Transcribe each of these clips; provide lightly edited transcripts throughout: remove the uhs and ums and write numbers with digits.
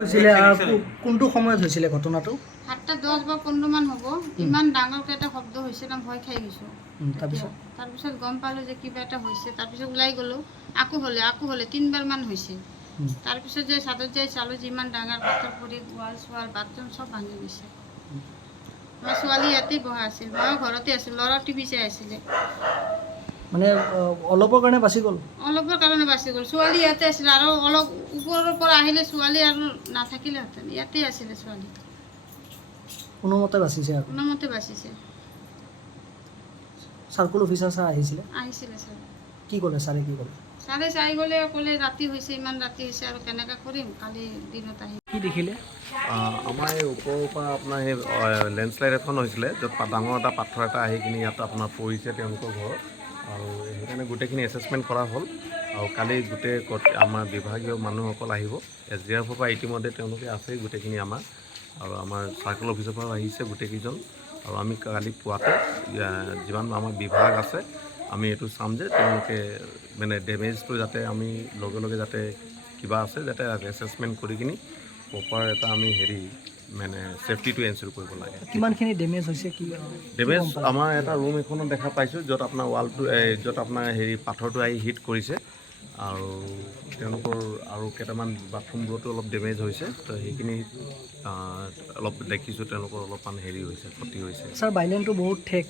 কোনটো সময়ত হৈছিলে ঘটনাটো? 7:10 বা 15 মান হ'ব। ইমান ডাঙৰকৈ এটা শব্দ হৈছে, মই ভয় খাই গৈছোঁ। তাৰপিছত গম পালোঁ যে কিবা এটা হৈছে। তাৰপিছত ওলাই গ'লোঁ, আকৌ হ'লে 3বাৰ মান হৈছে। তাৰপিছত যে ছাদত যাই চালোঁ, যিমান ডাঙৰ পাথৰ পৰি ৱাল চোৱাল বাথৰুম চব ভাঙি গৈছে। আমাৰ ছোৱালী ইয়াতেই বহা আছিল, ময়ো ঘৰতে আছিলোঁ, ল'ৰা টিভি চাই আছিলে। মানে অলপৰ কাৰণে বাচি গ'ল? অলপৰ কাৰণে বাচি গ'ল। ছোৱালী ইয়াতে আছিলে, আৰু অলপ ওপৰৰ পৰা আহিলে ছোৱালী আৰু নাথাকিলেহেঁতেন। ইয়াতে আছিলে ছোৱালী, কোনোমতে বাচিছে আৰু? কোনোমতে বাচিছে। চাৰ্কুল অফিচাৰ ছাৰ আহিছিলে? আহিছিলে ছাৰ। কি ক'লে ছাৰে, কি ক'লে? ছাৰে চাই গ'লে ক'লে ৰাতি হৈছে, ইমান ৰাতি হৈছে আৰু কেনেকৈ কৰিম, কালি দিনত আহি। কি দেখিলে? আমাৰ এই ওপৰৰ পৰা আপোনাৰ সেই লেণ্ডশ্লাইড এখন হৈছিলে, য'ত ডাঙৰ এটা পাথৰ এটা আহি কিনি ইয়াত আপোনাৰ পৰিছে তেওঁলোকৰ ঘৰত, আৰু সেইকাৰণে গোটেইখিনি এছেছমেণ্ট কৰা হ'ল। আৰু কালি গোটেই আমাৰ বিভাগীয় মানুহসকল আহিব, SDRFৰ পৰা ইতিমধ্যে তেওঁলোকে আছেই গোটেইখিনি আমাৰ, আৰু আমাৰ চাৰ্কল অফিচৰ পৰাও আহিছে গোটেইকেইজন। আৰু আমি কালি পুৱাতে যিমান আমাৰ বিভাগ আছে আমি এইটো চাম যে তেওঁলোকে মানে ডেমেজটো যাতে আমি লগে লগে যাতে কিবা আছে যাতে এছেছমেণ্ট কৰি কিনি প্ৰপাৰ এটা আমি মানে ছেফটিটো এনচিয়ৰ কৰিব লাগে। কিমানখিনি ডেমেজ হৈছে? কি ডেমেজ আমাৰ এটা ৰুম এখনত দেখা পাইছোঁ, য'ত আপোনাৰ ৱালটো য'ত আপোনাৰ পাথৰটো আহি হিট কৰিছে, আৰু তেওঁলোকৰ আৰু কেইটামান বাথৰুমবোৰতো অলপ ডেমেজ হৈছে। তো সেইখিনি অলপ দেখিছোঁ তেওঁলোকৰ অলপমান হৈছে, ক্ষতি হৈছে। ছাৰ, বাইলেনটো বহুত ঠেক,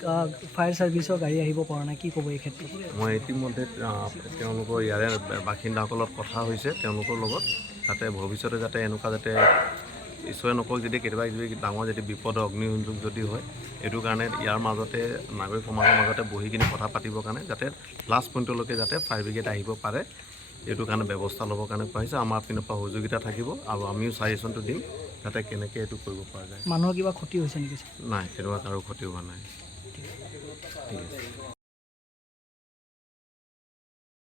ফায়াৰ ছাৰ্ভিচৰ গাড়ী আহিব পৰা নাই, কি ক'ব এই ক্ষেত্ৰত? মই ইতিমধ্যে তেওঁলোকৰ ইয়াৰে বাসিন্দাসকলত কথা হৈছে তেওঁলোকৰ লগত, যাতে ভৱিষ্যতে যাতে এনেকুৱা যাতে ঈশ্বৰে নকওক যদি কেতিয়াবা যদি ডাঙৰ যদি বিপদ অগ্নিসংযোগ যদি হয়, এইটো কাৰণে ইয়াৰ মাজতে নাগৰিক সমাজৰ মাজতে বহি কিনি কথা পাতিবৰ কাৰণে যাতে লাষ্ট পইণ্টলৈকে যাতে ফায়াৰ ব্ৰিগেড আহিব পাৰে, এইটো কাৰণে ব্যৱস্থা ল'বৰ কাৰণে কোৱা হৈছে। আমাৰ পিনৰ পৰা সহযোগিতা থাকিব, আৰু আমিও ছাজেশ্যনটো দিম যাতে কেনেকৈ এইটো কৰিব পৰা যায়। মানুহৰ কিবা ক্ষতি হৈছে নেকি? নাই, তেনেকুৱা কাৰো ক্ষতি হোৱা নাই। ঠিক আছে।